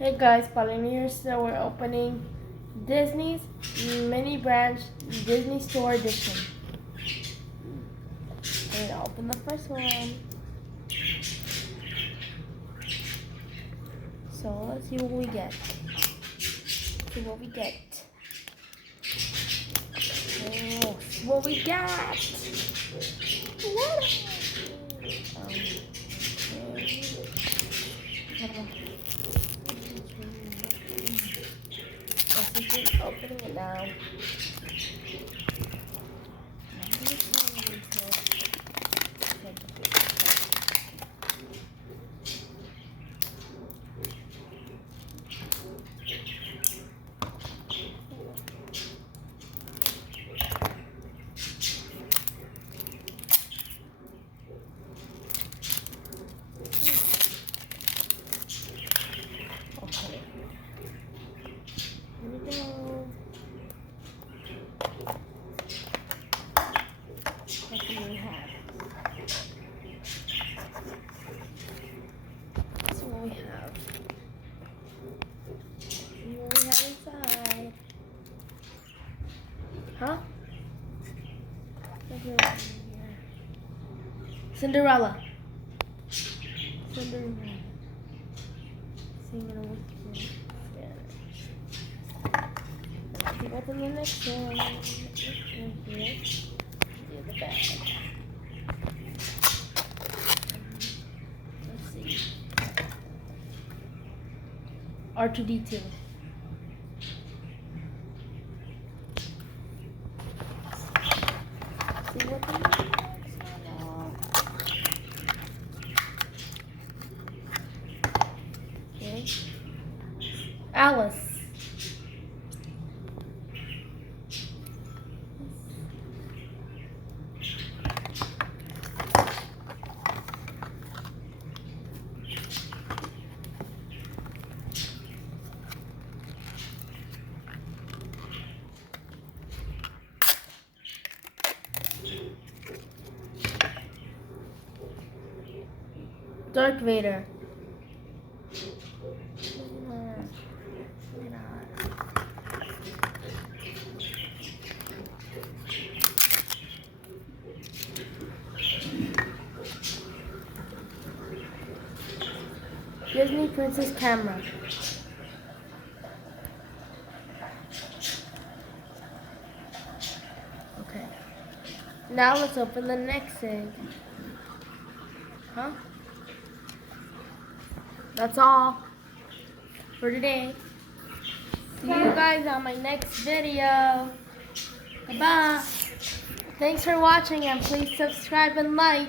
Hey guys, Pauline here. So we're opening Disney's mini branch Disney Store Edition. We're gonna open the first one. So let's see what we get. Oh, what we got? Let's opening it now. Okay. Here we go. What do we have? That's what we have. See what we have inside. Huh? Cinderella. See what's in the next one. Here's the bag. Let's see. R2-D2. See what's in the next one. Okay. Alice. Darth Vader. Disney Princess camera. Okay. Now let's open the next thing. Huh? That's all for today. See you guys on my next video. Bye-bye. Thanks for watching and please subscribe and like.